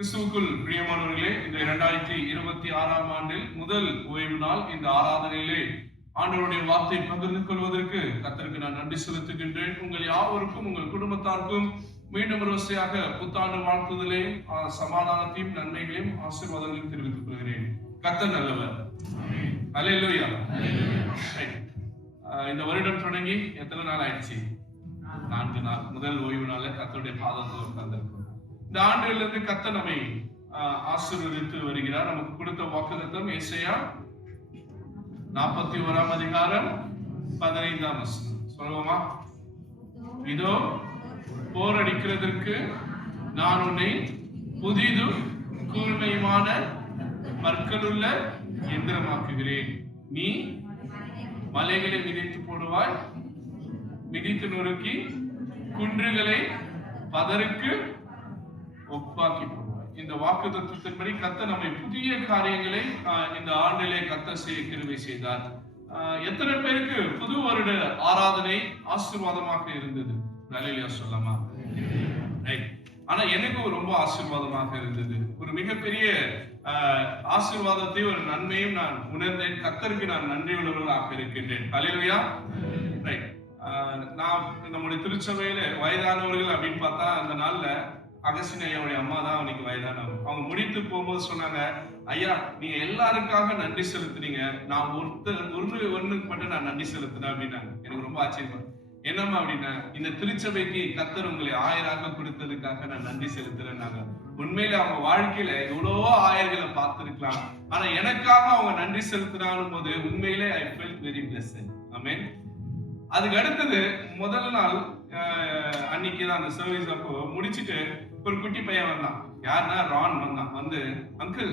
கிறிஸ்துவுக்குள் பிரியமானவர்களே, இந்த 2026 ஆண்டில் முதல் ஓய்வு நாள் இந்த ஆராதனையிலே ஆண்டவருடைய வார்த்தை பகிர்ந்து கொள்வதற்கு கர்த்தருக்கு நான் நன்றி செலுத்துகின்றேன். உங்கள் யாவருக்கும் உங்கள் குடும்பத்தாருக்கும் மீண்டும் ஒரு வரிசையாக புத்தாண்டு வாழ்த்துதலே சமாதானத்தையும் நன்மைகளையும் ஆசீர்வாதங்களையும் தெரிவித்துக் கொள்கிறேன். கர்த்தர் நல்லவர். அல்லேலூயா. இந்த வருடம் தொடங்கி எத்தனை நாள் ஆயிடுச்சு? 4 நாள். முதல் ஓய்வு நாள் கர்த்தருடைய பாதத்தில் உட்கார்ந்திருக்கிறோம். இந்த ஆண்டிலிருந்து கர்த்தர் நம்மை ஆசீர்வதித்து வருகிறார். நமக்கு கொடுத்த வாக்குத்தத்தம் ஏசாயா 41 அதிகாரம் 15 வசனம். சொல்லுவோமா? இதோ போர் அடிக்கிறதற்கு நான் உன்னை புதிதும் கூர்மையுமான பற்களுள்ள எந்திரமாக்குகிறேன். நீ மலைகளை மிதித்து போடுவாய், மிதித்து நொறுக்கி குன்றுகளை பதருக்கு ஒப்பாக்கி போடுவார். இந்த வாக்கு தத்துவத்தின்படி கர்த்தர் நம்மை புதிய காரியங்களை இந்த ஆண்டிலே கர்த்தர் செய்ய கிருபை செய்தார். எத்தனை பேருக்கு புது வருட ஆராதனை ஆசீர்வாதமாக இருந்தது? நல்ல சொல்லமா? ஆனா எனக்கு ரொம்ப ஆசீர்வாதமாக இருந்தது. ஒரு மிகப்பெரிய ஆசீர்வாதத்தை, ஒரு நன்மையும் நான் உணர்ந்தேன். கர்த்தருக்கு நான் நன்றி உள்ளவர்களாக இருக்கின்றேன். அல்லேலூயா. ரைட். நான் நம்முடைய திருச்சபையில வயதானவர்கள் அப்படின்னு பார்த்தா அந்த நாள்ல அகஸ்டின் ஐயாவுடைய அம்மா தான் அவனுக்கு வயதானவர். அவங்க முடித்து போகும்போது சொன்னாங்க, ஐயா நீங்க எல்லாருக்காக நன்றி செலுத்துறீங்க, நான் ஒருவனுக்கு மட்டும் நான் நன்றி செலுத்தினேன் அப்படின்னாங்க. எனக்கு ரொம்ப ஆச்சரியமா, என்னம்மா அப்படின்னா, இந்த திருச்சபைக்கு கர்த்தர் உங்களை 1000 கொடுத்ததுக்காக நான் நன்றி செலுத்துறேன்னாங்க. உண்மையில அவங்க வாழ்க்கையில எவ்வளவோ 1000 பார்த்திருக்கலாம், ஆனா எனக்காக அவங்க நன்றி செலுத்தினாலும் போது உண்மையிலே ஐ ஃபெல்ட் வெரி பிளெஸ்ட். ஆமென். அதுக்கு அடுத்தது முதல் நாள் அன்னைக்கு தான் அந்த சர்வீஸ் அப்போ முடிச்சுட்டு ஒரு குட்டி பையன் வந்தான். யாருன்னா ரான் வந்தான். வந்து, uncle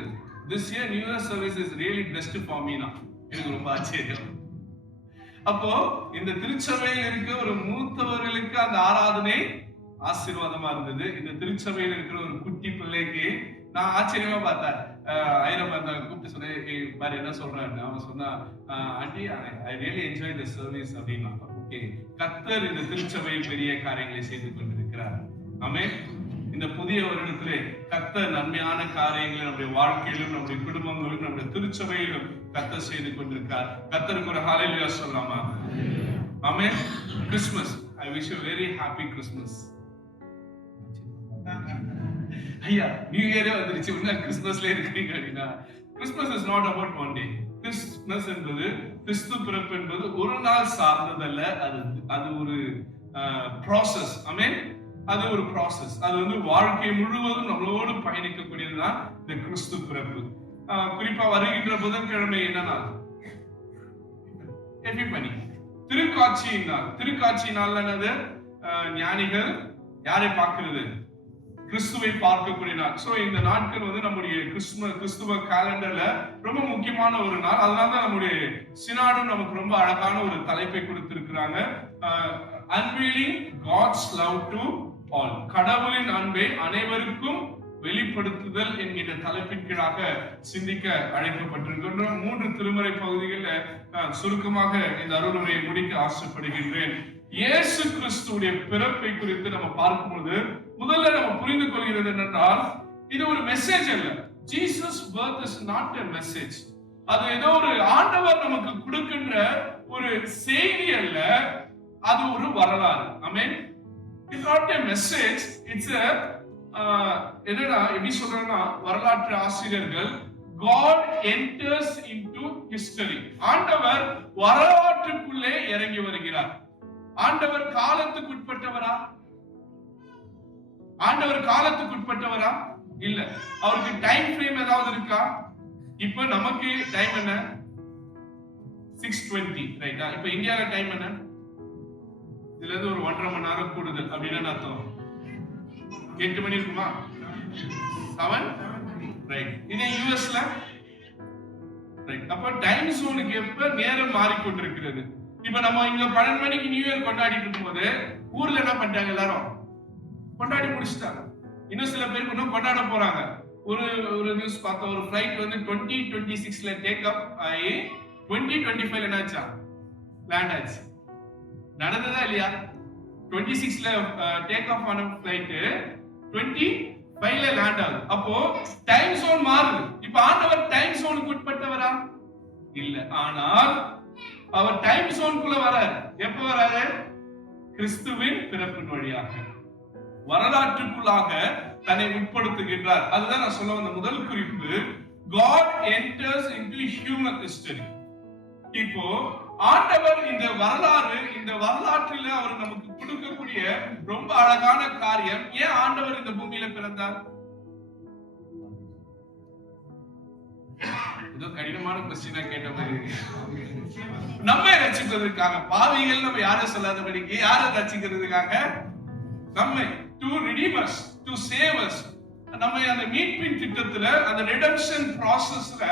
this year new year service is really best for Meena. எனக்கு ரொம்ப ஆச்சரியம். அப்போ இந்த திருச்சபையில் இருக்க ஒரு மூத்தவர்களுக்கு அந்த ஆராதனை ஆசீர்வாதமா இருந்தது. இந்த திருச்சபையில் இருக்கிற ஒரு குட்டி பிள்ளைக்கு நான் ஆச்சரியமா பார்த்தேன். ஐரபாத்த கூப்பிட்டு சொன்னேன், பாரு என்ன சொல்றேன். அவன் சொன்னா, aunty I really enjoy the service அப்படின்னா. ஓகே, கர்த்தர் இந்த திருச்சபையில் பெரிய காரியங்களை செய்து கொண்டிருக்கிறார். ஆமென். இந்த புதிய வருடத்திலே கர்த்தர் நன்மையான காரியங்களை நம்முடைய வாழ்க்கையிலும் நம்முடைய குடும்பங்களிலும் நம்முடைய திருச்சபையிலும் கர்த்தர் செய்து கொண்டிருக்கிறார். கர்த்தருக்கு ஒரு ஹalleluya சொல்லலாமா? Amen. Christmas, I wish you very happy Christmas. ஐயா நியூ இயரே வந்துருச்சு, இன்னும் கிறிஸ்மஸ்ல இருக்கீங்க அப்படின்னா, Christmas is not about one day. Christmas என்பது, கிறிஸ்து பிறப்பு என்பது ஒரு நாள் சார்ந்ததல்ல. அது ஒரு ப்ராசஸ். ஆமென். அது ஒரு ப்ராசஸ். அது வாழ்க்கை முழுவதும் நம்மளோடு பயணிக்கக்கூடியதுதான் இந்த கிறிஸ்து பிறப்பு. குறிப்பா வருகின்ற புதன்கிழமை என்ன நாள்? எபிபனி, திருக்காட்சியின் நாள். திருக்காட்சி நாள் என்னது? ஞானிகள் யாரை பார்க்கிறது? கிறிஸ்துவை பார்க்கக்கூடிய நாள். சோ இந்த நாட்கள் நம்முடைய கிறிஸ்துவ காலண்டர்ல ரொம்ப முக்கியமான ஒரு நாள். அதனாலதான் நம்முடைய சினாடும் நமக்கு ரொம்ப அழகான ஒரு தலைப்பை கொடுத்திருக்கிறாங்க. Unveiling God's love to all. கடவுளின் அன்பை அனைவருக்கும் வெளிப்படுத்துதல் என்கிற தலைப்பின் கீழாக சிந்திக்க அழைக்கப்பட்டிருக்கின்றோம். 3 திருமறை பகுதிகளில் சுருக்கமாக இந்த அருளுரையை முடிக்க ஆசைப்படுகின்றேன். இயேசு கிறிஸ்துவுடைய பிறப்பை குறித்து நம்ம பார்க்கும்போது முதல்ல நம்ம புரிந்து கொள்கிறது என்னென்றால், இது ஒரு மெசேஜ் அல்ல. Jesus birth is not a message. அது ஏதோ ஒரு ஆண்டவர் நமக்கு கொடுக்கின்ற ஒரு செய்தி அல்ல, அது ஒரு வரலாறு. Amen. It's not a message, it's என்னடா எப்படி சொல்றேன்னா, வரலாற்று ஆசிரியர்கள் God enters into history. ஆண்டவர் வரலாற்றுக்குள்ளே இறங்கி வருகிறார். ஆண்டவர் காலத்துக்கு உட்பட்டவரா? ஆண்டவர் காலத்துக்கு உட்பட்டவரா? இல்ல. அவருக்கு டைம் ஃப்ரேம் ஏதாவது இருக்கா? இப்ப நமக்கு டைம் என்ன? 6:20 ரைட்டா? இப்ப இந்தியால டைம் என்ன? இதுல இருந்து ஒரு 1.5 மணி நேரம் கூடுதல் அப்படின்னா அர்த்தம் 8 மணி இருக்குமா? 7 ரைட். இதே யுஎஸ்ல ரைட். அப்ப டைம் ஜோனுக்கு எப்ப நேரம் மாறிக்கொண்டிருக்கிறது. இப்ப நம்ம இங்க 12 மணிக்கு நியூ இயர் கொண்டாடிட்டு இருக்கும்போது ஊர்ல என்ன பண்ணிட்டாங்க? எல்லாரும் கொண்டாடி முடிச்சிட்டாங்க. இன்னும் சில பேருக்கு இன்னும் கொண்டாட போறாங்க. ஒரு நியூஸ் பார்த்த, ஒரு ஃளைட் 2026ல டேக் அப் ஆகி 2025ல என்னாச்சா? லேண்ட் ஆச்சு. நடந்ததா இல்லையா? 26ல டேக் ஆஃப் ஆன ஃளைட் 20 ஃபைல்ல லேண்ட் ஆகுது. அப்போ டைம் ஜோன் மாறுது. இப்ப ஆண்டவர் டைம் ஜோனுக்கு உட்பட்டவரா? இல்ல. ஆனால் அவர் டைம் ஜோனுக்குள்ள வராரு. எப்ப வராரு? கிறிஸ்துவின் பிறப்பின் வழியாக வரலாற்றுக்குள்ளாக தன்னை உட்படுத்துகின்றார். அதுதான் நான் சொல்ல வந்த முதல் குறிப்பு. God enters into human history. இப்போ ஆண்டவர் இந்த வரலாற்றில் அவர் நமக்கு கொடுக்கக்கூடிய ரொம்ப அழகான காரியம். ஏன் ஆண்டவர் இந்த பூமியில பிறந்தார்? ஏதோ கடினமான கொஸ்டினா கேட்ட மாதிரி. நம்மை ரட்சிப்பதற்காக. பாவிகள் நம்ம யாரை சொல்லாதபடிக்கு, யாரை ரட்சிக்கிறதுக்காக? நம்மை. to redeem us, to save us. நம்மை அந்த மீட்பின் திட்டத்துல, அந்த ரிடெம்ப்ஷன் ப்ராசஸ்ல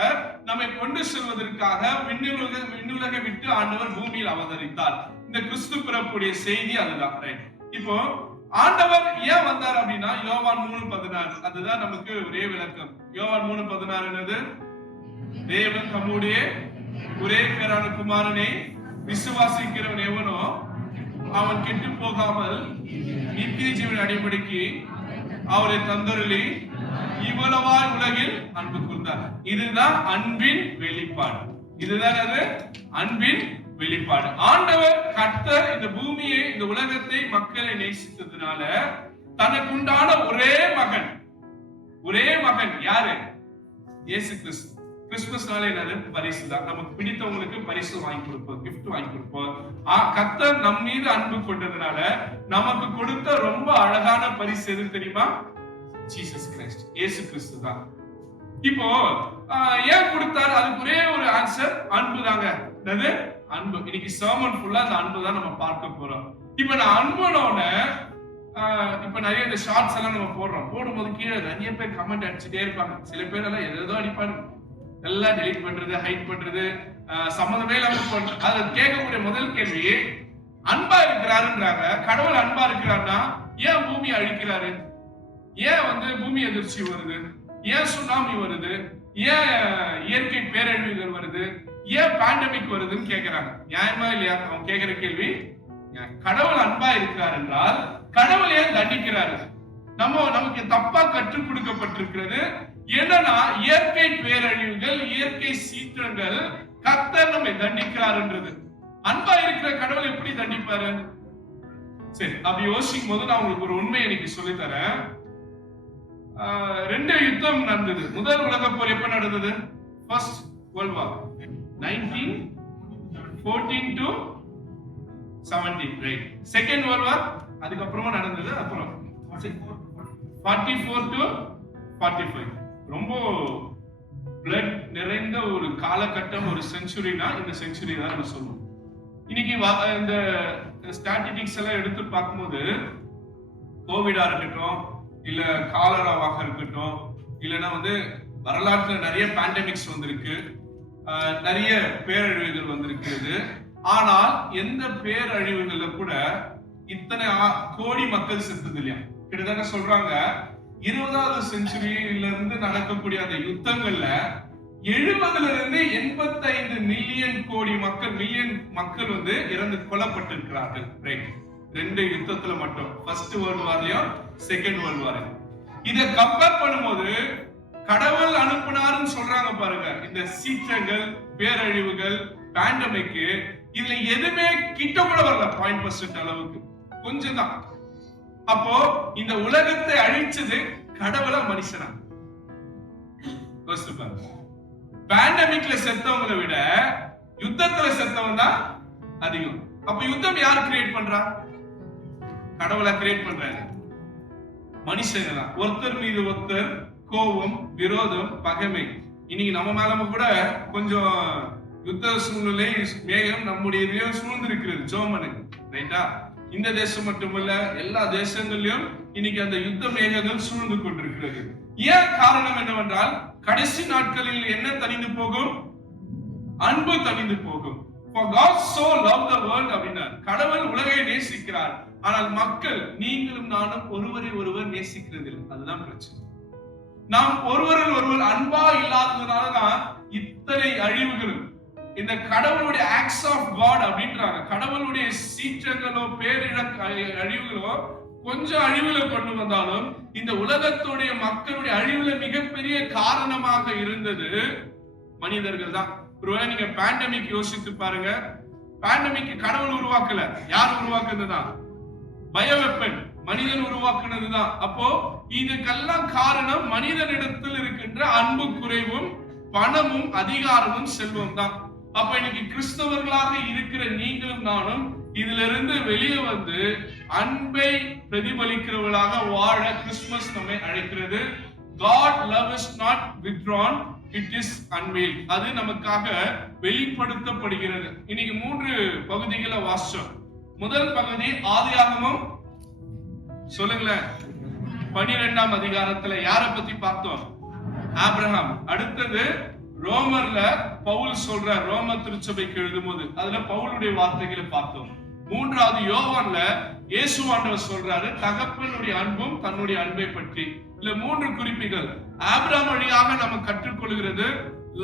நம்மை கொண்டு செல்வதற்காக விண்ணுலகை விட்டு ஆண்டவர் பூமியில் அவதரித்தார். இந்த கிறிஸ்து பிறப்புடைய செய்தி அதுதான். இப்போ ஆண்டவர் ஏன் வந்தார் அப்படின்னா யோவான் 3:16 அதுதான் நமக்கு ஒரே விளக்கம். யோவான் 3:16 என்னது? தேவன் தம்முடைய ஒரே பேரான குமாரனை விசுவாசிக்கிறவன் எவனோ அவன் கெட்டு போகாமல் நித்திய ஜீவனை அடைபடிக்கு அவரை தந்தருளி இவ்வளவாய் உலகில் அன்பு கூர்ந்தார். இதுதான் அன்பின் வெளிப்பாடு. இதுதான் அது அன்பின் வெளிப்பாடு. ஆண்டவர் கர்த்தர் இந்த பூமியை, இந்த உலகத்தை, மக்களை நேசித்ததுனால தனக்குண்டான ஒரே மகன் யாரு? இயேசு கிறிஸ்து. கிறிஸ்துமஸ்னால என்னது? பரிசு தான். நமக்கு பிடித்தவங்களுக்கு பரிசு வாங்கி கொடுப்போம், கிஃப்ட் வாங்கி கொடுப்போம். கர்த்தர் நம் மீது அன்பு கொண்டதுனால நமக்கு கொடுத்த ரொம்ப அழகான பரிசு எது தெரியுமா? ஜீசஸ் கிரைஸ்ட், இயேசு கிறிஸ்து தான். இப்போ ஏன் கொடுத்தார்? அதுக்கு ஒரே ஒரு ஆன்சர், அன்பு தாங்க. என்னது? அன்பு. இன்னைக்கு சர்மன் ஃபுல்லா அந்த அன்பு தான் நம்ம பார்க்க போறோம். இப்ப நான் அன்பனோட இப்ப நிறைய இந்த ஷார்ட்ஸ் எல்லாம் நம்ம போடும்போது கீழே நிறைய பேர் கமெண்ட் அடிச்சுட்டே இருப்பாங்க. சில பேர் எல்லாம் ஏதோ அடிப்பாங்க, எல்லாம் டெலீட் பண்றது, ஹைட் பண்றது, சம்மந்தமே இல்லாம. அதை கேட்கக்கூடிய முதல் கேள்வி, அன்பா இருக்கிறாருன்றாங்க. கடவுள் அன்பா இருக்கிறாருன்னா ஏன் பூமி அழிக்கிறாரு? ஏன் பூமி எதிர்ச்சி வருது? ஏன் சுனாமி வருது? ஏன் இயற்கை பேரழிவுகள் வருது? ஏன் பேண்டமிக் வருதுன்னு கேட்கிறாங்க. நியாயமா இல்லையா அவங்க கேட்கிற கேள்வி? கடவுள் அன்பா இருக்கிறார் என்றால் கடவுள் ஏன் தண்டிக்கிறாரு? நமக்கு தப்பா கற்றுக் கொடுக்கப்பட்டிருக்கிறது என்னன்னா, இயற்கை பேரழிவுகள், இயற்கை சீற்றங்கள் கர்த்தர் நம்மை தண்டிக்கிறார்ன்றது. அன்பா இருக்கிற கடவுள் எப்படி தண்டிப்பாரு? சரி, அப்படி யோசிக்கும் போது நான் உங்களுக்கு ஒரு உண்மை இன்னைக்கு சொல்லி தரேன். 2 யுத்தம் நடந்தது. முதல் உலகப் போர் எப்ப நடந்தது? First world war 1914 to 17, right. Second world வார் அதுக்கப்புறமா நடந்தது. அப்புறம் 44 to 45. ரொம்ப பிளட் நிறைந்த ஒரு காலகட்டம், ஒரு செஞ்சுரினா இந்த செஞ்சுரி தான் நம்ம சொல்லுவோம். இன்னைக்கு இந்த ஸ்டாட்டிஸ்டிக்ஸ் எல்லாம் எடுத்து பார்க்கும்போது கோவிடா இருக்கட்டும், இல்ல காலராவாக இருக்கட்டும், இல்லைன்னா வரலாற்றுல நிறைய பேண்டமிக்ஸ் வந்திருக்கு, நிறைய பேரழிவுகள் வந்திருக்கிறது. ஆனால் எந்த பேரழிவுகள்ல கூட இத்தனை கோடி மக்கள் செத்தது இல்லையா? கிட்டத்தட்ட சொல்றாங்க 20வது செஞ்சுரியில இருந்து நடக்கக்கூடிய அந்த யுத்தங்கள்ல 70ல இருந்து 85 மில்லியன் மக்கள் இறந்து கொல்லப்பட்டிருக்கிறார்கள். ரைட். 2 யுத்தத்துல மட்டும், ஃபர்ஸ்ட் வேர்ல்ட் வார்லயும் செகண்ட் வேர்ல்ட் வார். இத கம்பேர் பண்ணும்போது கடவுள் அனுப்புனாருன்னு சொல்றாங்க பாருங்க, இந்த சீற்றங்கள், பேரழிவுகள், பேண்டமிக், இதுல எதுவுமே கிட்ட கூட வரல 0.% அளவுக்கு, கொஞ்சம் தான். அப்போ இந்த உலகத்தை அழிச்சது கடவுளா மனுஷனா? பேண்டமிக்ல செத்தவங்களை விட யுத்தத்துல செத்தவன் தான் அதிகம். அப்ப யுத்தம் யாரு கிரியேட் பண்றா? கடவுளா கிரியேட் பண்றாரு? மனுஷங்க தான். ஒருத்தர் மீது ஒருத்தர் கோபம், விரோதம், பகைமை. இன்னைக்கு நம்ம மேலம கூட கொஞ்சம் யுத்த சூழ்நிலை மேகம் நம்முடைய சூழ்ந்திருக்கிறது. ஜெர்மனி, ரைட்டா? இந்த தேசம் மட்டுமல்ல, எல்லா தேசங்களிலும் இன்னைக்கு அந்த யுத்த மேகங்கள் சூழ்ந்து கொண்டிருக்கிறது. ஏன் காரணம் என்னவென்றால், கடைசி நாட்களில் என்ன தணிந்து போகும்? அன்பு தணிந்து போகும். For God so loved the world அப்படின்னா கடவுள் உலகை நேசிக்கிறார். ஆனால் மக்கள், நீங்களும் நானும் ஒருவரை ஒருவர் நேசிக்கிறது இல்லை. அதுதான் பிரச்சனை. நாம் ஒருவரில் ஒருவர் அன்பா இல்லாததுனாலதான் இத்தனை அழிவுகளும். இந்த கடவுளுடைய ஆக்ட்ஸ் ஆஃப் காட் அப்படின்றாங்க. கடவுளுடைய சீற்றங்களோ பேரிட அழிவுகளோ கொஞ்சம் அழிவுல கொண்டு வந்தாலும் இந்த உலகத்துடைய மக்களுடைய அழிவுல மிகப்பெரிய காரணமாக இருந்தது மனிதர்கள் தான். ஒருவேளை நீங்க பேண்டமிக் யோசித்து பாருங்க. பேண்டமிக் கடவுள் உருவாக்கல, யார் உருவாக்குனதுதான்? பயோவெப்பன் மனிதன் உருவாக்குனதுதான். அப்போ இதுக்கெல்லாம் காரணம் மனிதனிடத்தில் இருக்கின்ற அன்பு குறைவும் பணமும் அதிகாரமும் செல்வம் தான். அப்ப இன்னைக்கு கிறிஸ்தவர்களாக இருக்கிற நீங்களும் நானும் இதுல இருந்து வெளியே வந்து அன்பை பிரதிபலிக்கிறவர்களாக வாழ கிறிஸ்துமஸ் நம்மை அழைக்கிறது. God love is not withdrawn, it is unveiled. அது நமக்காக வெளிப்படுத்தப்படுகிறது. இன்னைக்கு 3 பகுதிகளை வாசிச்சோம். முதல் பகுதி ஆதியாகமம், சொல்லுங்களேன், 12ஆம் அதிகாரத்துல யாரை பத்தி பார்த்தோம்? ஆபிரகாம். அடுத்தது ரோமர்ல பவுல் சொல்ற ரோம திருச்சபைக்கு எழுதும்போது அதுல பவுலுடைய வார்த்தைகளை பார்த்தோம். மூன்றாவது யோவான்ல இயேசு ஆண்டவர் சொல்றாரு தகப்பனுடைய அன்பும் தன்னுடைய அன்பை பற்றி. இல்ல 3 குறிப்புகள் ஆபிரகாம் வழியாக நம்ம கற்றுக்கொள்கிறது.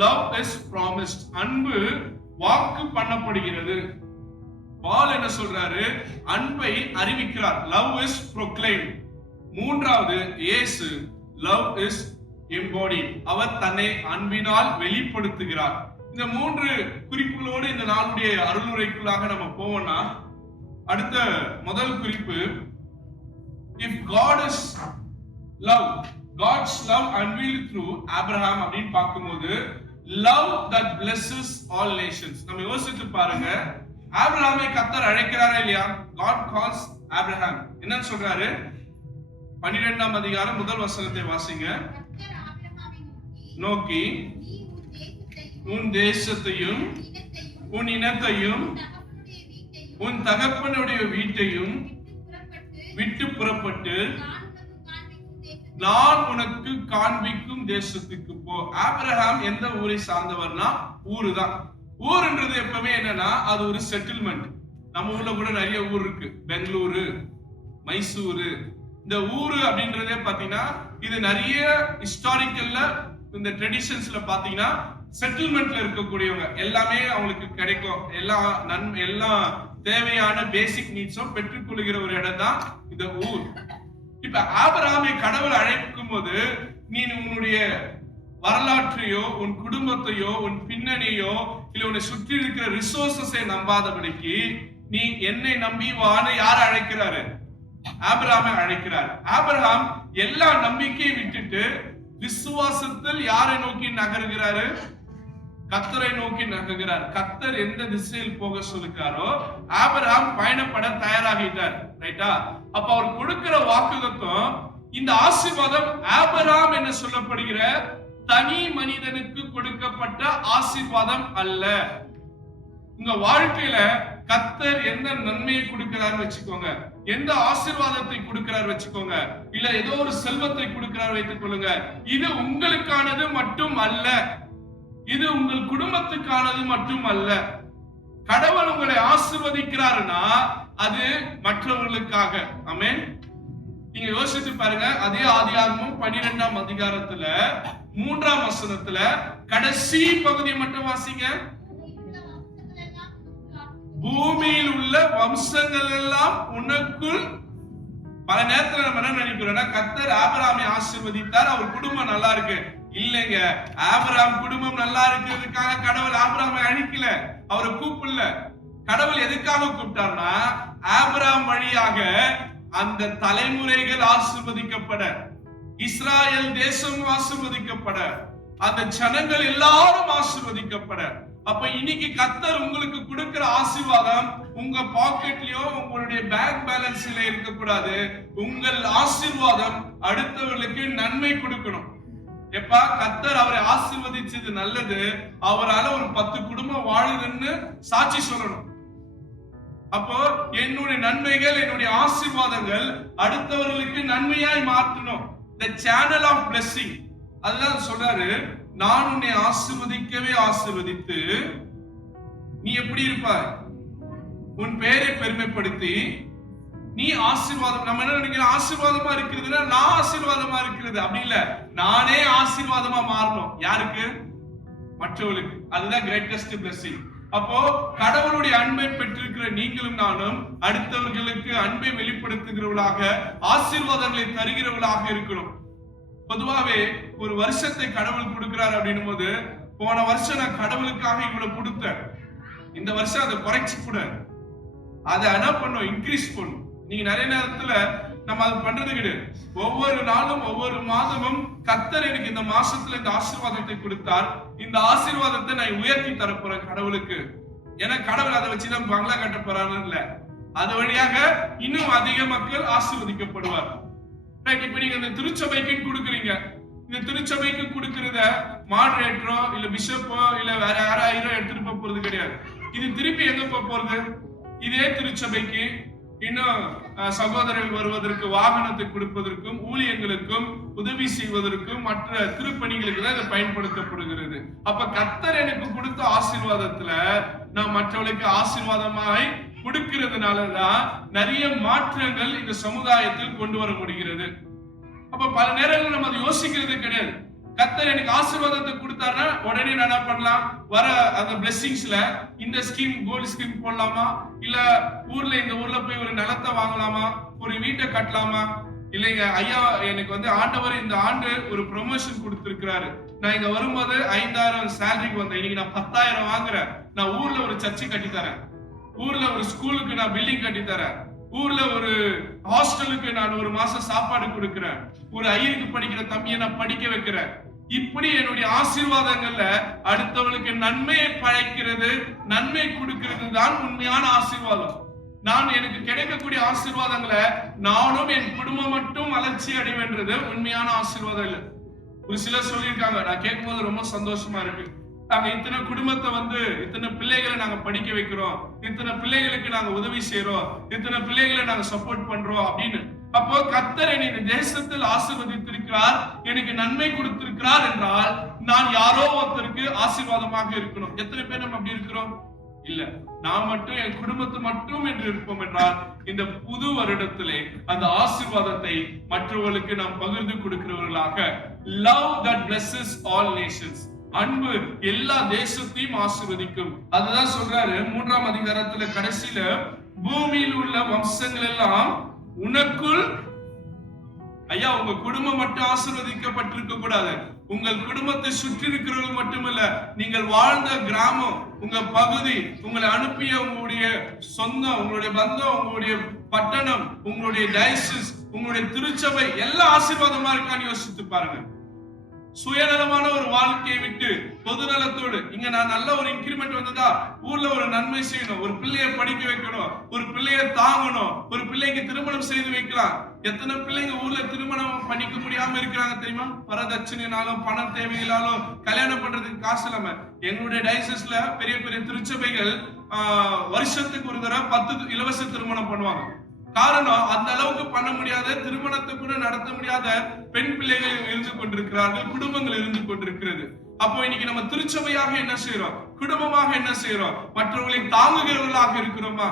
லவ் இஸ் ப்ராமிஸ்ட், அன்பு வாக்கு பண்ணப்படுகிறது. பால் என்ன சொல்றாரு? அன்பை அறிவிக்கிறார். Love is proclaimed. மூன்றாவது இயேசு லவ் இஸ் எம்போடிட், அவர் தன்னை அன்பினால் வெளிப்படுத்துகிறார். இந்த 3 குறிப்புகளோடு இந்த நாளுடைய அருளுரைக்குள்ளாக நம்ம போவோம்னா, அடுத்த முதல் குறிப்பு, if God is love, God's love unveiled through Abraham அப்படின்னு பார்க்கும்போது love that blesses all nations. நம்ம யோசித்து பாருங்க, ஆபிரகாமை கர்த்தர் அழைக்கிறாரா இல்லையா? God calls Abraham. என்ன சொல்றாரு? 12ஆம் அதிகாரம் முதல் வசனத்தை வாசிங்க. நோக்கி உன் தேசத்தையும் உன் இனத்தையும் உன் தகப்பனுடைய வீட்டையும் விட்டு புறப்பட்டு நான் உனக்கு காண்பிக்கும் தேசத்துக்கு போ. ஆபிரகாம் எந்த ஊரை சார்ந்தவர்னா ஊரு தான். ஊருன்றது எப்பவுமே என்னன்னா அது ஒரு செட்டில்மெண்ட். நம்ம ஊர்ல கூட நிறைய ஊர் இருக்கு, பெங்களூரு, மைசூரு. இந்த ஊரு அப்படின்றதே பாத்தீங்கன்னா இது நிறைய ஹிஸ்டாரிக்கல்ல இந்த ட்ரெடிஷன்ஸ்ல பாத்தீங்கன்னா செட்டில்மெண்ட்ல இருக்கக்கூடியவங்க எல்லாமே அவங்களுக்கு கிடைக்கும். எல்லா தேவையான பேசிக் நீட்ஸும் பெற்றுக்கொள்கிற ஒரு இடம் தான் இந்த ஊர். இப்ப ஆபிரகாமை கடவுள் அழைக்கும் போது நீ உன்னுடைய வரலாற்றையோ உன் குடும்பத்தையோ உன் பின்னணியோ இல்ல உன்னை சுற்றி இருக்கிற ரிசோர்சஸை நம்பாதபடிக்கு நீ என்னை நம்பி வான்னு யாரை அழைக்கிறாரு? ஆபிரகாமை அழைக்கிறார். ஆபிரகாம் எல்லா நம்பிக்கையை விட்டுட்டு விசுவாசத்தில் யாரை நோக்கி நகர்கிறாரு? கர்த்தரை நோக்கி நகர்கிறார். கர்த்தர் எந்த திசையில் போக சொல்லுகிறாரோ ஆபிரகாம் பயணப்பட தயாராகிட்டார். ரைட்டா? அப்ப அவர் கொடுக்கிற வாக்குத்தத்தம், இந்த ஆசீர்வாதம் ஆபிரகாம் என்ன சொல்லப்படுகிற தனி மனிதனுக்கு கொடுக்கப்பட்ட ஆசீர்வாதம் அல்ல. உங்க வாழ்க்கையில கர்த்தர் எந்த நன்மையை கொடுக்கிறார் வச்சுக்கோங்க, எந்த ஆசீர்வாதத்தை கொடுக்கிறார் வச்சுக்கோங்க, இல்ல ஏதோ ஒரு செல்வத்தை கொடுக்கிறார் வைத்துக் கொள்ளுங்க, இது உங்களுக்கானது மட்டும் அல்ல, இது உங்கள் குடும்பத்துக்கானது மட்டும் அல்ல. கடவுள் உங்களை ஆசீர்வதிக்கிறாருன்னா அது மற்றவர்களுக்காக. ஆமென். நீங்க யோசித்து பாருங்க, அதே ஆதியாகமம் 12ஆம் அதிகாரத்துல 3ஆம் வசனத்துல கடைசி பகுதியை மட்டும் வாசிங்க. பூமியில் உள்ள வம்சங்கள் எல்லாம் உனக்குள். பல நேரத்துல நம்ம என்ன நினைக்கிறோம்னா கர்த்தர் ஆபிரகாமை ஆசீர்வதித்தார், அவர் குடும்பம் நல்லா இருக்கு. இல்லைங்க, ஆபிரகாம் குடும்பம் நல்லா இருக்கிறதுக்காக கடவுள் ஆபிரகாமை அழிக்கல, அவரை கூப்பிடல. கடவுள் எதுக்காக கூப்பிட்டார்னா ஆபிரகாம் வழியாக அந்த தலைமுறைகள் ஆசீர்வதிக்கப்பட, இஸ்ராயல் தேசம் ஆசீர்வதிக்கப்பட, அந்த ஜனங்கள் எல்லாரும் ஆசீர்வதிக்கப்பட. அப்ப இன்னைக்கு கர்த்தர் உங்களுக்கு கொடுக்கிற ஆசீர்வாதம் உங்க பாக்கெட்லயோ உங்களுடைய பேங்க் பேலன்ஸ்ல இருக்க கூடாது. உங்கள் ஆசீர்வாதம் அடுத்தவர்களுக்கு நன்மை கொடுக்கணும். எப்பா கர்த்தர் அவரை ஆசீர்வதிச்சது நல்லது, அவரால ஒரு 10 குடும்பம் வாழுதுன்னு சாட்சி சொல்லணும். அப்போ என்னுடைய நன்மைகள் என்னுடைய ஆசீர்வாதங்கள் அடுத்தவர்களுக்கு நன்மையாய் மாற்றணும். the channel of blessing. அதுதான் சொல்றாரு, நான் உன்னை ஆசீர்வதிக்கவே ஆசீர்வதித்து நீ எப்படி இருப்பாய்? உன் பெயரை பெருமைப்படுத்தி நீ ஆசீர்வாதம். நம்ம என்ன நினைக்கிறோம்? ஆசீர்வாதமா இருக்கிறதுனா நான் ஆசீர்வாதமா இருக்கிறது. அப்படி இல்ல, நானே ஆசீர்வாதமா மாறணும். யாருக்கு? மற்றவர்களுக்கு. அதுதான் கிரேட்டஸ்ட் blessing. அப்போ கடவுளுடைய அன்பை பெற்றிருக்கிற நீங்களும் நானும் அடுத்தவர்களுக்கு அன்பை வெளிப்படுத்துகிறவர்களாக, ஆசீர்வாதங்களை தருகிறவர்களாக இருக்கணும். பொதுவாவே ஒரு வருஷத்தை கடவுள் கொடுக்கிறார் அப்படின்னும் போது, போன வருஷம் நான் கடவுளுக்காக இவ்வளவு கொடுத்தேன், இந்த வருஷம் அதை குறைச்சு கூட அதை என்ன பண்ணும், இன்க்ரீஸ் பண்ணும். நீங்க நிறைய நேரத்துல நம்ம அது பண்றது கிடையாது. ஒவ்வொரு நாளும் ஒவ்வொரு மாதமும் கர்த்தர் எனக்கு இந்த மாசத்துல இந்த ஆசீர்வாதத்தை கொடுத்தார், இந்த ஆசீர்வாதத்தை நான் உயர்த்தி தரப்போறேன் கடவுளுக்கு. ஏன்னா கடவுள் அதை வச்சுதான் பங்களா கட்ட போறான்னு இல்ல, அது வழியாக இன்னும் அதிக மக்கள் ஆசீர்வதிக்கப்படுவார். இப்ப நீங்க இந்த திருச்சபைக்கு கொடுக்குறீங்க, இந்த திருச்சபைக்கு கொடுக்கறத மாடரேட்டரோ இல்ல பிஷப்போ இல்ல வேற யாராயிரம் எடுத்துட்டு போறது கிடையாது. இது திருப்பி எங்க போறது? இதே திருச்சபைக்கு இன்னும் சகோதரர்கள் வருவதற்கு, வாகனத்தை கொடுப்பதற்கும், ஊழியங்களுக்கும் உதவி செய்வதற்கும், மற்ற திருப்பணிகளுக்கு தான் இது பயன்படுத்தப்படுகிறது. அப்ப கர்த்தர் எனக்கு கொடுத்த ஆசீர்வாதத்துல நான் மற்றவர்களுக்கு ஆசீர்வாதமாய் கொடுக்கிறதுனாலதான் நிறைய மாற்றங்கள் இந்த சமுதாயத்தில் கொண்டு வர முடிகிறது. அப்ப பல நேரங்கள் நம்ம அதை யோசிக்கிறது கிடையாது. கர்த்தர் எனக்கு ஆசீர்வாதத்தை கொடுத்தாருன்னா உடனே என்ன பண்ணலாம், வர அந்த பிளெஸிங்ஸ்ல இந்த ஸ்கீம், கோல்டு ஸ்கீம் போடலாமா, இல்ல இந்த ஊர்ல போய் ஒரு நிலத்தை வாங்கலாமா, ஒரு வீட்டை கட்டலாமா, இல்லைங்க ஐயா எனக்கு ஆண்டவர் இந்த ஆண்டு ஒரு ப்ரொமோஷன் கொடுத்திருக்கிறாரு, நான் இங்க வரும்போது 5000 சேலரிக்கு வந்தேன், இன்னைக்கு நான் 10,000 வாங்குறேன், நான் ஊர்ல ஒரு சர்ச்சு கட்டி தரேன், ஊர்ல ஒரு ஸ்கூலுக்கு நான் பில்டிங் கட்டி தரேன், ஊர்ல ஒரு ஹாஸ்டலுக்கு நான் ஒரு மாசம் சாப்பாடு கொடுக்கிறேன், ஒரு ஐயருக்கு படிக்கிற தம்பியை நான் படிக்க வைக்கிறேன். இப்படி என்னுடைய ஆசீர்வாதங்கள்ல அடுத்தவர்களுக்கு நன்மையை பழைக்கிறது, நன்மை கொடுக்கிறது தான் உண்மையான ஆசீர்வாதம். நான் எனக்கு கிடைக்கக்கூடிய ஆசீர்வாதங்களை நானும் என் குடும்பம் மட்டும் வளர்ச்சி அடைவேன்றது உண்மையான ஆசீர்வாதம் இல்லை. ஒரு சிலர் சொல்லியிருக்காங்க, நான் கேட்கும் போது ரொம்ப சந்தோஷமா இருக்கு, நாங்க இத்தனை குடும்பத்தை இத்தனை பிள்ளைகளை நாங்க படிக்க வைக்கிறோம், இத்தனை பிள்ளைகளுக்கு நாங்க உதவி செய்யறோம், இத்தனை பிள்ளைகளை நாங்க சப்போர்ட் பண்றோம் அப்படின்னு. அப்போ கர்த்தர் என்னை இந்த தேசத்தில் ஆசீர்வதித்திருக்கிறார், எனக்கு நன்மை கொடுத்திருக்கிறார் என்றால் நான் யாரோ ஒருத்தருக்கு ஆசீர்வாதமாக இருக்கணும். எத்தனை பேர் நம்ம அப்படி இருக்கிறோம்? இல்ல, நான் மட்டும் என் குடும்பத்தை மட்டும் என்று இருப்போம் என்றால் இந்த புது வருடத்திலே அந்த ஆசீர்வாதத்தை மற்றவர்களுக்கு நாம் பகிர்ந்து கொடுக்கிறவர்களாக, love that blesses all nations, அன்பு எல்லா தேசத்தையும் ஆசீர்வதிக்கும். அதுதான் சொல்றாரு 3ஆம் அதிகாரத்துல கடைசியில, பூமியில் உள்ள வம்சங்கள் எல்லாம் உனக்குள், ஐயா உங்க குடும்பம் மட்டும் ஆசீர்வதிக்கப்பட்டிருக்க கூடாது, உங்கள் குடும்பத்தை சுற்றி இருக்கிறவர்கள் மட்டுமல்ல, நீங்கள் வாழ்ந்த கிராமம், உங்க பகுதி, உங்களை அனுப்பிய உங்களுடைய சொந்தம், உங்களுடைய பந்தம், உங்களுடைய பட்டணம், உங்களுடைய டயசிஸ், உங்களுடைய திருச்சபை எல்லாம் ஆசீர்வாதமா இருக்கான்னு யோசித்து பாருங்க. சுயநலமான ஒரு வாழ்க்கையை விட்டு பொதுநலத்தோடு, இங்க நான் நல்ல ஒரு இன்கிரிமெண்ட் வந்ததா, ஊர்ல ஒரு நன்மை செய்யணும், ஒரு பிள்ளைய படிக்க வைக்கணும், ஒரு பிள்ளைய தாங்கணும், ஒரு பிள்ளைக்கு திருமணம் செய்து வைக்கலாம். எத்தனை பிள்ளைங்க ஊர்ல திருமணம் பண்ணிக்க முடியாம இருக்கிறாங்க தெரியுமா? வரதட்சணைனாலும் பண தேவைகளாலும் கல்யாணம் பண்றதுக்கு காசு இல்லாம. எங்களுடைய டயசிஸ்ல பெரிய பெரிய திருச்சபைகள் வருஷத்துக்கு ஒரு தடவை 10 இலவச திருமணம் பண்ணுவாங்க. காரணம், அந்த அளவுக்கு பண்ண முடியாத, திருமணத்தை கூட நடத்த முடியாத பெண் பிள்ளைகள் இருந்து கொண்டிருக்கிறார்கள், குடும்பங்கள் இருந்து கொண்டிருக்கிறது. அப்போ இன்னைக்கு நம்ம திருச்சபையாக என்ன செய்யறோம், குடும்பமாக என்ன செய்யறோம், மற்றவர்களை தாங்குகிறவர்களாக இருக்கிறோமா,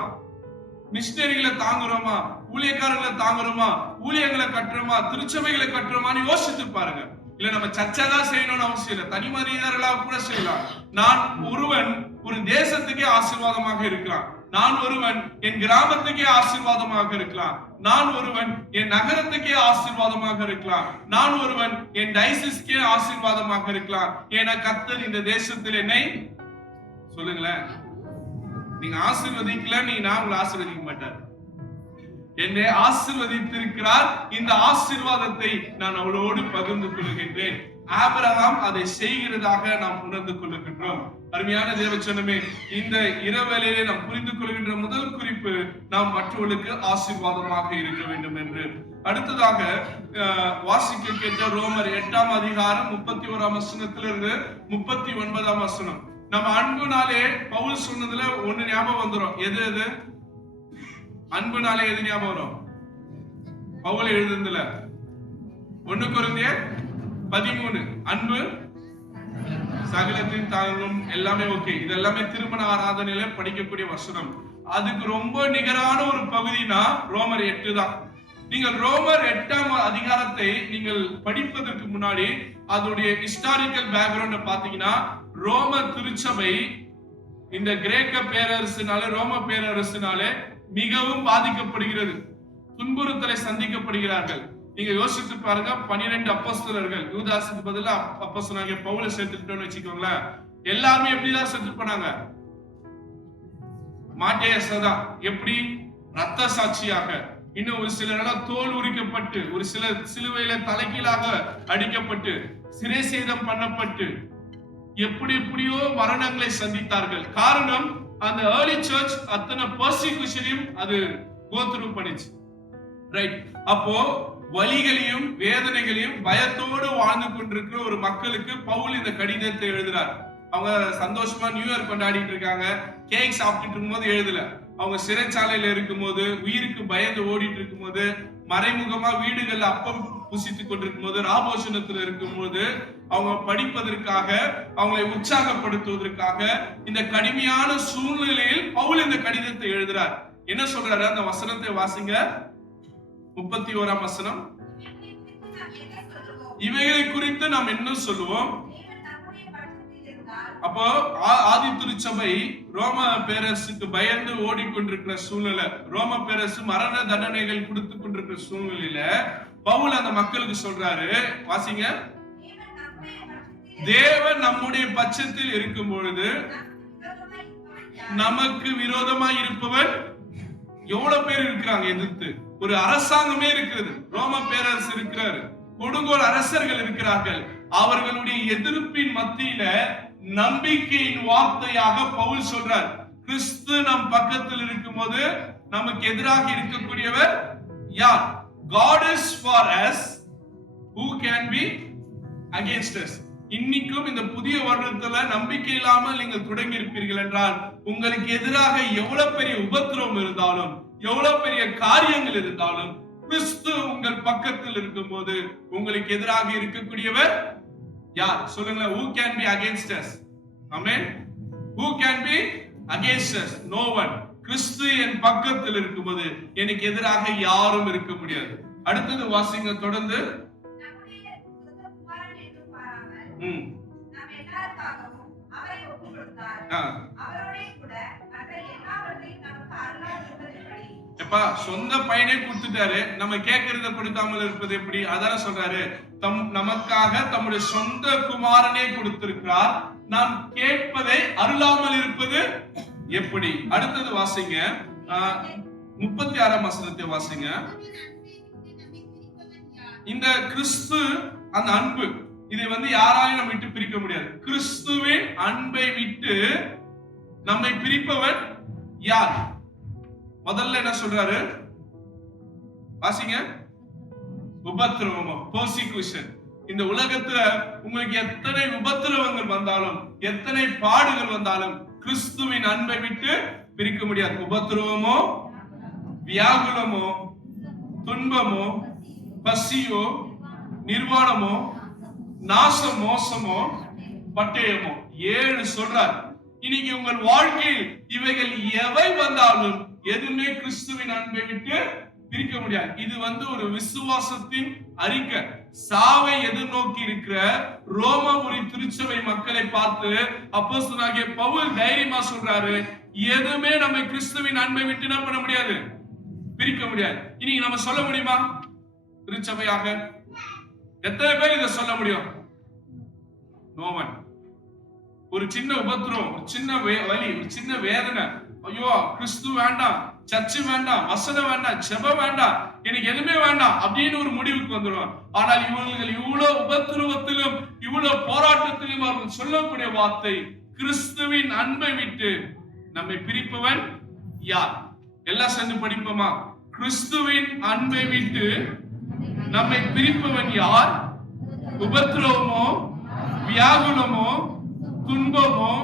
மிஷினரிகளை தாங்குறோமா, ஊழியக்காரர்களை தாங்குறோமா, ஊழியங்களை கட்டுறோமா, திருச்சபைகளை கட்டுறோமான்னு யோசித்து பாருங்க. இல்ல நம்ம சர்ச்சை தான் செய்யணும்னு அவசியம் இல்லை, தனி மனிதர்களாக கூட செய்யலாம். நான் ஒருவன் ஒரு தேசத்துக்கே ஆசீர்வாதமாக இருக்கலாம், நான் ஒருவன் என் கிராமத்துக்கே ஆசீர்வாதமாக இருக்கலாம், நான் ஒருவன் என் நகரத்துக்கே ஆசீர்வாதமாக இருக்கலாம், நான் ஒருவன் என் டயசிஸ்கே ஆசீர்வாதமாக இருக்கலாம். ஏன்னா கர்த்தர் இந்த தேசத்தில் என்னை, சொல்லுங்களேன், நீங்க ஆசீர்வதிக்கல, நான் உங்களை ஆசீர்வதிக்க மாட்டார், என்னை ஆசீர்வதித்திருக்கிறார். இந்த ஆசீர்வாதத்தை நான் அவளோடு பகிர்ந்து கொள்கின்றேன். ஆபிரகாம் அதை செய்கிறதாக நாம் உணர்ந்து கொள்கின்றோம். அருமையான தேவச்சனமே, இந்த இரவேளையிலே நாம் புரிந்து கொள்கின்ற முதல் குறிப்பு, நாம் மற்றவர்களுக்கு ஆசீர்வாதமாக இருக்க வேண்டும் என்று. அடுத்ததாக வாசிக்க கேட்ட ரோமர் 8ஆம் அதிகாரம் 31ஆம் வசனத்திலிருந்து 39ஆம் வசனம். நம்ம அன்புனாலே பவுல் சொன்னதுல ஒண்ணு ஞாபகம் வந்துரும். எது அன்புனாலே எது ஞாபகம் வரும்? பவுல் எழுதுனதுல 1 கொரிந்தியர் 13, அன்பு சகலத்தின் தாங்கும், எல்லாமே ஓகே. இது எல்லாமே திருமண ஆராதனையில படிக்கக்கூடிய வசனம். அதுக்கு ரொம்ப நிகரான ஒரு பகுதினா ரோமர் 8 தான். நீங்கள் ரோமர் 8ஆம் அதிகாரத்தை நீங்கள் படிப்பதற்கு முன்னாடி அதோடைய ஹிஸ்டாரிக்கல் பேக்ரவுண்ட் பாத்தீங்கன்னா, ரோமர் திருச்சபை இந்த கிரேக்க பேரரசுனாலே, ரோம பேரரசுனாலே மிகவும் பாதிக்கப்படுகிறது. துன்புறுத்தலை சந்திக்கப்படுகிறார்கள். நீங்க யோசித்து பாருங்க, 12 அப்போஸ்தலர்கள், யூதாசுக்கு பதிலா அப்போஸ்தலனாகிய பவுலை சேர்த்துக்கிட்டோம்னு வச்சுக்கோங்களேன். எல்லாருமே எப்படிதான் செத்து போனாங்க? மாட்டேயஸதான். எப்படி? ரத்த சாட்சியாக. இன்னும் ஒரு சிலர் தோல் உரிக்கப்பட்டு, ஒரு சிலர் சிலுவையில தலைகீழாக அடிக்கப்பட்டு, சிறை சேதம் பண்ணப்பட்டு, எப்படி எப்படியோ மரணங்களை சந்தித்தார்கள். காரணம், அந்த ஏர்லி சர்ச் அத்தனை பர்சிக்யூஷனையும் அது கோ த்ரூ பண்ணிச்சு. ரைட்? அப்போ வலிகளையும் வேதனைகளையும் பயத்தோடு வாழ்ந்து கொண்டிருக்கிற ஒரு மக்களுக்கு பவுல் இந்த கடிதத்தை எழுதுறார். அவங்க சந்தோஷமா நியூ இயர் கொண்டாடிட்டு இருக்காங்க, கேக் சாப்பிட்டு இருக்கும்போது எழுதல. அவங்க சிறைச்சாலையில இருக்கும்போது, உயிருக்கு பயந்து ஓடிட்டு இருக்கும்போது, மறைமுகமா வீடுகள்ல அப்பம் புசித்துக் கொண்டிருக்கும் போது, ராபோஷனத்துல இருக்கும்போது, அவங்க படிப்பதற்காக, அவங்களை உற்சாகப்படுத்துவதற்காக இந்த கடுமையான சூழ்நிலையில் பவுல் இந்த கடிதத்தை எழுதுறார். என்ன சொல்றாரு? அந்த வசனத்தை வாசிங்க. 31ஆம் வசனம். இவைகளை குறித்து நாம் என்ன சொல்லுவோம்? அப்போ ஆதி திருச்சபை ரோம பேரரசுக்கு பயந்து ஓடிக்கொண்டிருக்கிற சூழ்நிலை, ரோம பேரரசு மரண தண்டனைகள் கொடுத்து கொண்டிருக்கிற சூழ்நிலையில பவுல் அந்த மக்களுக்கு சொல்றாரு, வாசிங்க. தேவன் நம்முடைய பட்சத்தில் இருக்கும் பொழுது நமக்கு விரோதமாய் இருப்பவர் எவ்வளவு பேர் இருக்கிறாங்க எதிர்த்து? ஒரு அரசாங்கமே இருக்கிறது, ரோம பேரரசு இருக்கிறாரு, கொடுங்கோல் அரசர்கள் இருக்கிறார்கள். அவர்களுடைய எதிர்ப்பின் மத்தியில நம்பிக்கையின் வார்த்தையாக பவுல் சொல்றார், கிறிஸ்து நம் பக்கத்தில் இருக்கும்போது நமக்கு எதிராக இருக்கக்கூடியவர் யார்? God is for us, who can be against us? இன்னைக்கும் இந்த புதிய வருடத்துல நம்பிக்கை இல்லாமல் நீங்கள் தொடங்கி இருப்பீர்கள் என்றால், உங்களுக்கு எதிராக எவ்வளவு பெரிய உபத்திரவம் இருந்தாலும், எவ்வளவு பெரிய காரியங்கள் இருந்தாலும், கிறிஸ்து உங்கள் பக்கத்தில் இருக்கும்போது உங்களுக்கு எதிராக இருக்கக்கூடியவர் யார்? சொல்லுங்க. Who can be against us? Amen. Who can be against us? No one. கிறிஸ்து என் பக்கத்தில் இருக்கும்போது எனக்கு எதிராக யாரும் இருக்க முடியாது. அடுத்தது வாசிங்க தொடர்ந்து. சொந்த பையனை கொடுத்துட்டாரு, நம்ம கேட்கறத கொடுக்காமல் இருப்பது எப்படி? அதான சொல்றாரு, நமக்காக தம்முடைய சொந்த குமாரனே கொடுத்திருக்கிறார், நாம் கேட்பதை அருளாமல் இருப்பது எப்படி? அடுத்தது வாசிங்க. 36ஆம் வசனத்தை வாசிங்க. இந்த கிறிஸ்து அந்த அன்பு, இதை யாராலையும் நம்ம விட்டு பிரிக்க முடியாது. கிறிஸ்துவின் அன்பை விட்டு நம்மை பிரிப்பவன் யார்? முதல்ல என்ன சொல்றாரு? வாசிங்க. உபத்திரவம், பெர்சிக்யூஷன். இந்த உலகத்துல உங்களுக்கு எத்தனை உபத்திரவங்கள் வந்தாலும், எத்தனை பாடுகள் வந்தாலும், கிறிஸ்துவின் அன்பை விட்டு பிரிக்க முடியாது. உபத்திரவமோ, வியாகுலமோ, துன்பமோ, பசியோ, நிர்வாணமோ, நாசம், மோசமோ, பட்டயமோ, 7 சொல்றார். இன்னைக்கு உங்கள் வாழ்க்கையில் இவைகள் எவை வந்தாலும் எதுவுமே கிறிஸ்துவின் அன்பை விட்டு பிரிக்க முடியாது. இது ஒரு விசுவாசத்தின் அறிக்கை. சாவை எதிர்நோக்கி இருக்கிற ரோமாபுரி திருச்சபை மக்களை பார்த்து அப்போஸ்தலனாகிய பவுல் தைரியமா சொல்றாரு, எதுவுமே நம்ம கிறிஸ்துவின் அன்பை விட்டு என்ன பண்ண முடியாது, பிரிக்க முடியாது. இன்னைக்கு நம்ம சொல்ல முடியுமா? திருச்சபையாக எத்தனை பேர் இதை சொல்ல முடியும்? நோவன். ஒரு சின்ன உபத்திரம், ஒரு சின்ன வலி, ஒரு சின்ன வேதனை, ஐயோ கிறிஸ்து வேண்டாம், சர்ச்சு வேண்டாம், வசனம் வேண்டாம், ஜெபம் வேண்டாம், எனக்கு எதுவுமே வேண்டாம் அப்படின்னு ஒரு முடிவுக்கு வந்துடுவான். ஆனால் இவர்கள் இவ்வளவு உபத்திரவத்திலும் இவ்வளவு போராட்டத்திலும் அவர்கள் சொல்லக்கூடிய வார்த்தை, கிறிஸ்துவின் அன்பை விட்டு நம்மை பிரிப்பவன் யார்? எல்லாம் சேர்ந்து படிப்போமா? கிறிஸ்துவின் அன்பை விட்டு நம்மை பிரிப்பவன் யார்? உபத்திரவமோ, வியாகுலமோ, துன்பமோ,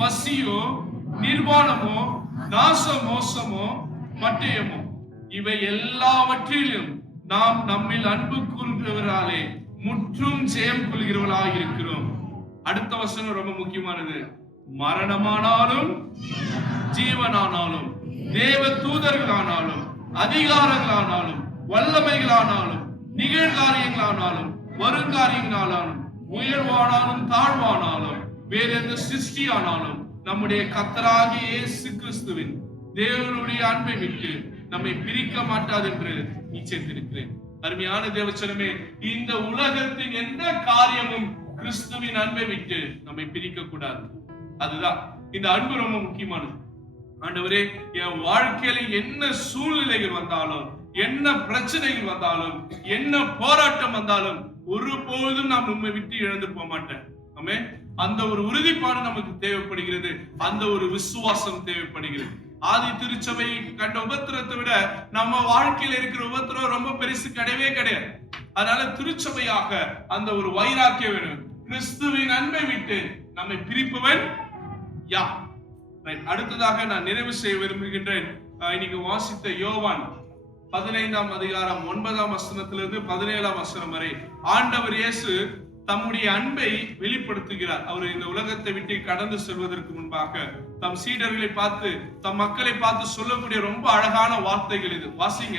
பசியோ, நிர்வாணமோ, நாச மோசமோ, பட்டயமோ, இவை எல்லாவற்றிலும் நாம் நம்மில் அன்பு கூறுகிறவராலே முற்றும் ஜெயம் கொள்கிறவர்களாக இருக்கிறோம். அடுத்த வசனம் ரொம்ப முக்கியமானது. மரணமானாலும் ஜீவனானாலும், தேவ தூதர்களானாலும், அதிகாரங்களானாலும், வல்லமைகளானாலும், நிகழ்காரியங்களானாலும், வருங்காரியங்களானாலும், உயர்வானாலும் தாழ்வானாலும், வேற எந்த சிருஷ்டியானாலும் நம்முடைய கர்த்தராகிய இயேசு கிறிஸ்துவின் தேவனுடைய அன்பை விட்டு நம்மை பிரிக்க மாட்டாது என்று நிச்சயித்திருக்கிறேன். அருமையான தேவச்சனமே, இந்த உலகத்தின் எந்த காரியமும் கிறிஸ்துவின் அன்பை விட்டு நம்மை பிரிக்க கூடாது. அதுதான் இந்த அன்பு ரொம்ப முக்கியமானது. ஆண்டவரே, என் வாழ்க்கையில என்ன சூழ்நிலைகள் வந்தாலும், என்ன பிரச்சனைகள் வந்தாலும், என்ன போராட்டம் வந்தாலும் ஒருபோதும் நான் உண்மை விட்டு இழந்து போக மாட்டேன். ஆமென். அந்த ஒரு உறுதிப்பாடு நமக்கு தேவைப்படுகிறது. அந்த ஒரு விசுவாசம் தேவைப்படுகிறது. ஆதி திருச்சபை கண்ட உபத்திரத்தை விட நம்ம வாழ்க்கையில இருக்கிற உபத்திரம் ரொம்ப பெருசு கிடையவே கிடையாது. அதனால திருச்சபையாக அந்த ஒரு வைராக்கியம் வேணும். கிறிஸ்துவின் அன்பை விட்டு நம்மை பிரிப்பவன் யார்? அடுத்ததாக நான் நிறைவு செய்ய விரும்புகின்றேன். இன்னைக்கு வாசித்த யோவான் 15ஆம் அதிகாரம் 9ஆம் வசனத்திலிருந்து 17ஆம் வசனம் வரை ஆண்டவர் இயேசு தம்முடைய அன்பை வெளிப்படுத்துகிறார். அவர் இந்த உலகத்தை விட்டு கடந்து செல்வதற்கு முன்பாக தம் சீடர்களை பார்த்து, தம் மக்களை பார்த்து சொல்லக்கூடிய ரொம்ப அழகான வார்த்தைகள் இது. வாசிங்க.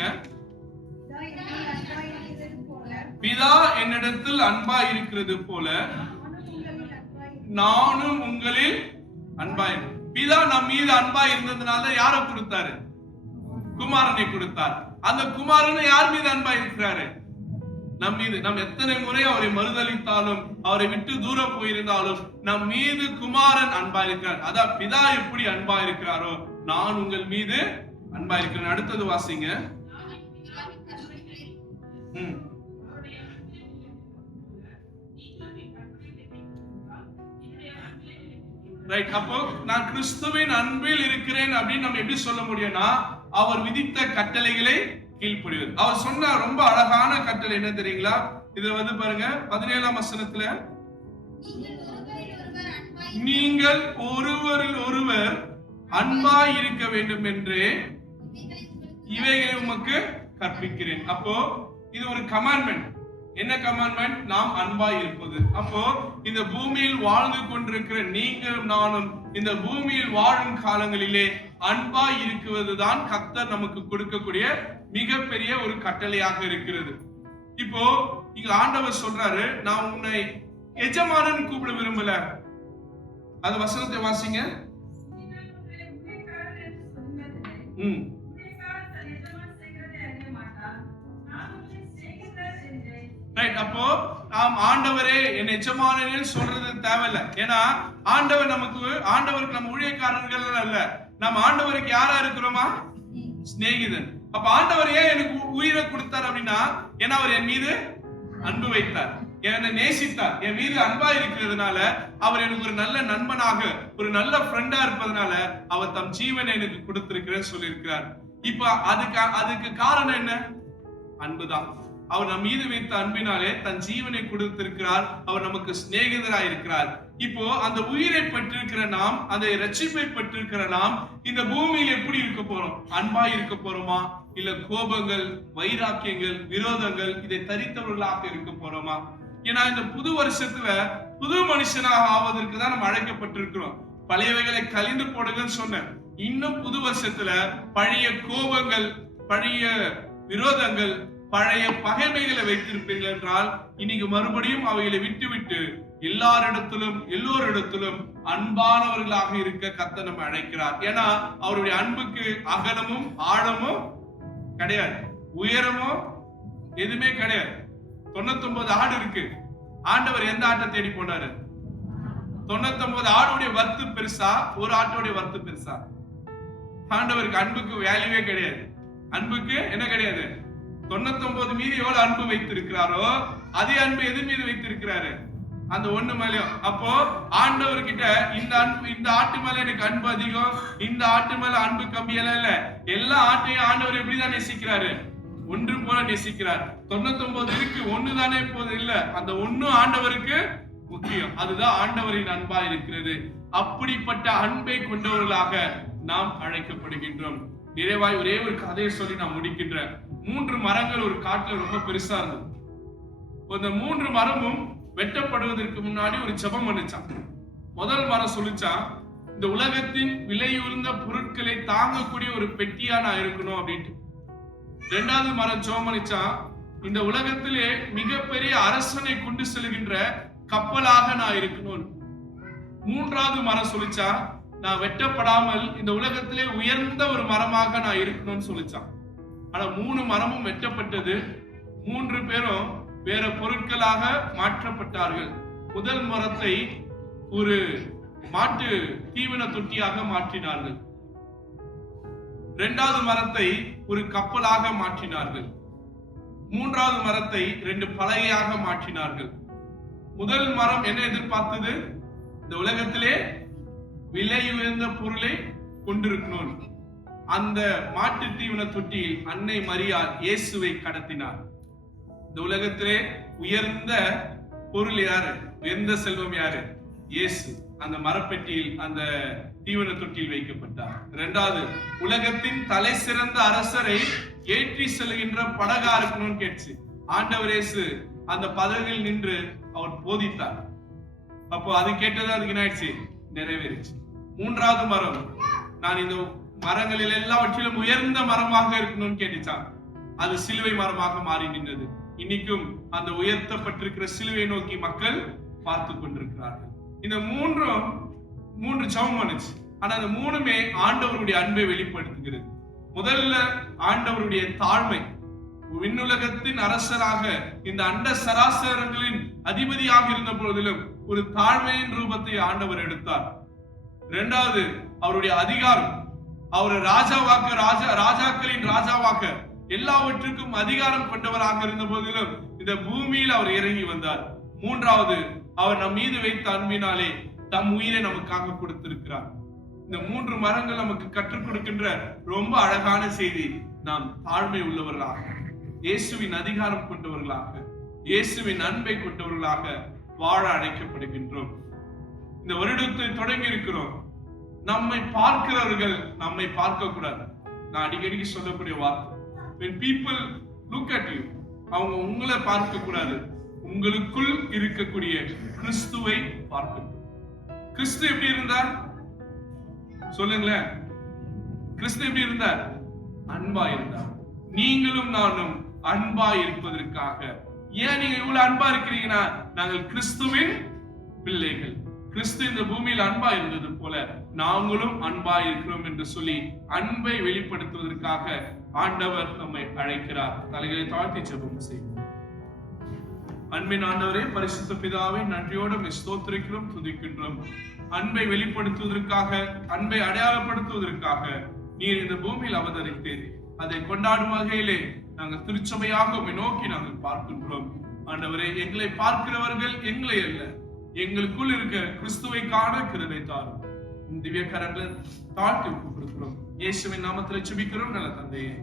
பிதா என்னிடத்தில் அன்பா இருக்கிறது போல நானும் உங்களில் அன்பாய். பிதா நம் மீது அன்பா இருந்ததுனால யாரை கொடுத்தாரு? குமாரனை கொடுத்தார். அந்த குமாரனை யார் மீது அன்பா இருக்கிறாரு? நம் மீது. நாம் எத்தனை முறை அவரை மறுதளித்தாலும், அவரை விட்டு தூரம் போயிருந்தாலும் நம் மீது குமாரன் அன்பா இருக்கிறார். அதான் பிதா எப்படி அன்பா இருக்கிறாரோ நான் உங்கள் மீது அன்பா இருக்கிறேன். அடுத்தது வாசிங்க. ரைட். அப்போ நான் கிறிஸ்துவின் அன்பில் இருக்கிறேன் அப்படின்னு நம்ம எப்படி சொல்ல முடியும்னா, அவர் விதித்த கட்டளைகளை கீழ்ப்படிவது. அவர் சொன்ன ரொம்ப அழகான கட்டளை என்ன தெரியுங்களா? இதுல பாருங்க 17ஆம் வசனத்துல, நீங்கள் ஒருவரில் ஒருவர் அன்பாய் இருக்க வேண்டும் என்று இவைகளை உமக்கு கற்பிக்கிறேன். அப்போ இது ஒரு கமாண்ட்மெண்ட். என்ன கமாண்ட்மெண்ட்? நாம் அன்பாய் இருப்பது. அப்போ இந்த பூமியில் வாழ்ந்து கொண்டிருக்கிற நீங்களும் நானும் இந்த பூமியில் வாழும் காலங்களிலே அன்பாய் இருக்குவதுதான் கர்த்தர் நமக்கு கொடுக்கக்கூடிய மிகப்பெரிய ஒரு கட்டளையாக இருக்கிறது. இப்போ இங்க ஆண்டவர் சொல்றாரு, நான் உன்னை எஜமானன் கூப்பிட விரும்பல. அந்த வசனத்தை வாசிங்க. அப்போ நாம் ஆண்டவரே என் எஜமானனே சொல்றது தேவையில்லை. ஏன்னா ஆண்டவருக்கு நம்ம ஊழியக்காரர்கள் அல்ல, நம்ம ஆண்டவருக்கு யாரா இருக்கிறோமா? சிநேகிதன். அப்ப ஆண்டவர் ஏன் எனக்கு உயிரை கொடுத்தார் அப்படின்னா, ஏன்னா அவர் என் மீது அன்பு வைத்தார், என்னை நேசித்தார். என் மீது அன்பா இருக்கிறதுனால அவர் எனக்கு ஒரு நல்ல நண்பனாக, ஒரு நல்ல ஃப்ரெண்டா இருப்பதனால அவர் தம் ஜீவனை எனக்கு கொடுத்திருக்கிறேன்னு சொல்லியிருக்கிறார். இப்ப அதுக்கு காரணம் என்ன? அன்புதான். அவர் நம் மீது வைத்த அன்பினாலே தன் ஜீவனை கொடுத்திருக்கிறார். அவர் நமக்கு சிநேகிதராய் இருக்கிறார். இப்போ அந்த உயிரை பெற்றிருக்கிற நாம், அந்த ரட்சிப்பை பெற்றிருக்கிற நாம் இந்த பூமியில் எப்படி இருக்க போறோம்? அன்பாய் இருக்க போறோமா? இல்ல கோபங்கள், வைராக்கியங்கள், விரோதங்கள் இதை தரித்தவர்களாக இருக்க போறோமா? ஏன்னா இந்த புது வருஷத்துல புது மனுஷனாக ஆவதற்கு தான் நம்ம அழைக்கப்பட்டிருக்கிறோம். பழையவைகளை கழிந்து போடுங்கன்னு சொன்னேன். இன்னும் புது வருஷத்துல பழைய கோபங்கள், பழைய விரோதங்கள், பழைய பகைமைகளை வைத்திருப்பீர்கள் என்றால் இன்னைக்கு மறுபடியும் அவைகளை விட்டு எல்லோரிடத்திலும் அன்பானவர்களாக இருக்க கர்த்தர் நம்ம அழைக்கிறார். ஏன்னா அவருடைய அன்புக்கு அகலமும் ஆழமும் கிடையாது, உயரமும் எதுவுமே கிடையாது. 99 ஆடு இருக்கு. ஆண்டவர் எந்த ஆட்டை தேடி போனாரு? 99 ஆடுடைய வர்த்து பெருசா, ஒரு ஆட்டோடைய வர்த்து பெருசா? ஆண்டவருக்கு அன்புக்கு வேல்யூவே கிடையாது. அன்புக்கு என்ன கிடையாது? 99 மீது எவ்வளவு அன்பு வைத்திருக்கிறாரோ அதே அன்பு எது மீது வைத்திருக்கிறாரு? அந்த ஒண்ணு மேலயும். அப்போ ஆண்டவர்கிட்ட இந்த ஆட்டு மேல எனக்கு அன்பு அதிகம், இந்த ஆட்டு மேல அன்பு கம்மியெல்லாம் இல்ல. எல்லா ஆட்டையும் ஆண்டவர் எப்படிதான் நேசிக்கிறாரு? ஒன்று போல நேசிக்கிறார். 99 இருக்கு, ஒண்ணு தானே போது இல்ல. அந்த ஒண்ணு ஆண்டவருக்கு முக்கியம். அதுதான் ஆண்டவரின் அன்பா இருக்கிறது. அப்படிப்பட்ட அன்பை கொண்டவர்களாக நாம் அழைக்கப்படுகின்றோம். நிறைவாய் ஒரே ஒரு கதையை சொல்லி நான் முடிக்கின்றேன். 3 மரங்கள் ஒரு காட்டுல ரொம்ப பெருசா இருந்தது. அந்த 3 மரமும் வெட்டப்படுவதற்கு முன்னாடி ஒரு ஜெபம் பண்ணிச்சான். முதல் மரம் சொல்லிச்சான், இந்த உலகத்தின் விலையுயர்ந்த பொருட்களை தாங்கக்கூடிய ஒரு பெட்டியா நான் இருக்கணும் அப்படின்ட்டு. 2வது மரம் ஜெபம் பண்ணிச்சான், இந்த உலகத்திலே மிகப்பெரிய அரசனை கொண்டு செல்கின்ற கப்பலாக நான் இருக்கணும். 3வது மரம் சொல்லிச்சா, நான் வெட்டப்படாமல் இந்த உலகத்திலே உயர்ந்த ஒரு மரமாக நான் இருக்கணும்னு சொல்லிச்சான். ஆனா 3 மரமும் வெட்டப்பட்டது. 3 பேரும் வேற பொருட்களாக மாற்றப்பட்டார்கள். முதல் மரத்தை ஒரு மாட்டு தீவன தொட்டியாக மாற்றினார்கள். 2வது மரத்தை ஒரு கப்பலாக மாற்றினார்கள். 3வது மரத்தை 2 பலகையாக மாற்றினார்கள். முதல் மரம் என்ன எதிர்பார்த்தது? இந்த உலகத்திலே விலை உயர்ந்த பொருளை கொண்டிருக்கணும். அந்த மாட்டு தீவன தொட்டியில் அன்னை மரியாள் இயேசுவை கடத்தினார். இந்த உலகத்திலே உயர்ந்த பொருள் யாரு? உயர்ந்த செல்வம் யாரு? இயேசு. அந்த மரப்பெட்டியில் அந்த தீவன தொட்டியில் வைக்கப்பட்டார். 2வது, உலகத்தின் தலை சிறந்த அரசரை ஏற்றி செல்கின்ற படகா இருக்கணும்னு கேட்டுச்சு. ஆண்டவர் இயேசு அந்த படகில் நின்று அவர் போதித்தார். அப்போ அது கேட்டது அதுக்கு என்ன ஆயிடுச்சு? நிறைவேறிச்சு. 3வது மரம், நான் இந்த மரங்களில் எல்லாவற்றிலும் உயர்ந்த மரமாக இருக்கணும்னு கேட்டுச்சான். அது சிலுவை மரமாக மாறி நின்றது. இன்னைக்கும் அந்த உயர்த்தப்பட்டிருக்கிற சிலுவை நோக்கி மக்கள் பார்த்து கொண்டிருக்கிறார்கள். இந்த 3 ஜெபம் பண்ணுச்சு. ஆனா அந்த 3மே ஆண்டவருடைய அன்பை வெளிப்படுத்துகிறது. முதல்ல ஆண்டவருடைய தாழ்மை. விண்ணுலகத்தின் அரசராக இந்த அண்ட சராசரங்களின் அதிபதியாக இருந்த போதிலும் ஒரு தாழ்மையின் ரூபத்தை ஆண்டவர் எடுத்தார். 2வது, அவருடைய அதிகாரம். அவர் ராஜாக்களின் ராஜாவாக எல்லாவற்றுக்கும் அதிகாரம் கொண்டவராக இருந்த போதிலும் இந்த பூமியில் அவர் இறங்கி வந்தார். 3வது, அவர் நம் மீது வைத்த அன்பினாலே தம் உயிரை நமக்காக கொடுத்திருக்கிறார். இந்த 3 மரங்கள் நமக்கு கற்றுக் கொடுக்கின்ற ரொம்ப அழகான செய்தி. நாம் தாழ்மை உள்ளவர்களாக, இயேசுவின் அதிகாரம் கொண்டவர்களாக, இயேசுவின் அன்பை கொண்டவர்களாக வாழ அழைக்கப்படுகின்றோம். இந்த வருடத்தை தொடங்கி இருக்கிறோம். நம்மை பார்க்கிறவர்கள் நம்மை பார்க்க கூடாது. நான் அடிக்கடி சொல்லக்கூடிய வார்த்தை, when people look at you, அவங்க உங்களை பார்க்க கூடாது, உங்களுக்குள் இருக்கக்கூடிய கிறிஸ்துவை பார்க்கணும். கிறிஸ்து எப்படி இருந்தார் சொல்லுங்களேன்? கிறிஸ்து எப்படி இருந்தார்? அன்பா இருந்தார். நீங்களும் நானும் அன்பா இருப்பதற்காக. ஏன் நீங்க இவ்வளவு அன்பா இருக்கிறீங்கன்னா, நாங்கள் கிறிஸ்துவின் பிள்ளைகள். கிறிஸ்து இந்த பூமியில் அன்பா இருந்தது போல நாங்களும் அன்பா இருக்கிறோம் என்று சொல்லி அன்பை வெளிப்படுத்துவதற்காக ஆண்டவர் நம்மை அழைக்கிறார். தலைகளை தாழ்த்தி ஜெபம் செய்வோம். அன்பின் ஆண்டவரே, பரிசுத்த பிதாவே, நன்றியோடு ஸ்தோத்திரிக்கிறோம், துதிக்கின்றோம். அன்பை வெளிப்படுத்துவதற்காக, அன்பை அடையாளப்படுத்துவதற்காக நீர் இந்த பூமியில் அவதரித்தீர். அதை கொண்டாடும் வகையிலே நாங்கள் திருச்சபையாக உம்மை நோக்கி நாங்கள் பார்க்கின்றோம். ஆண்டவரே, எங்களை பார்க்கிறவர்கள் எங்களை அல்ல, எங்களுக்குள் இருக்க கிறிஸ்துவை காண கிருபை தாரும். திவ்ய கரங்களை தாழ்த்தி ஒப்புக் கொடுக்கிறோம். இயேசுவின் நாமத்தில் ஜெபிக்கிறோம் நல்ல தந்தையே.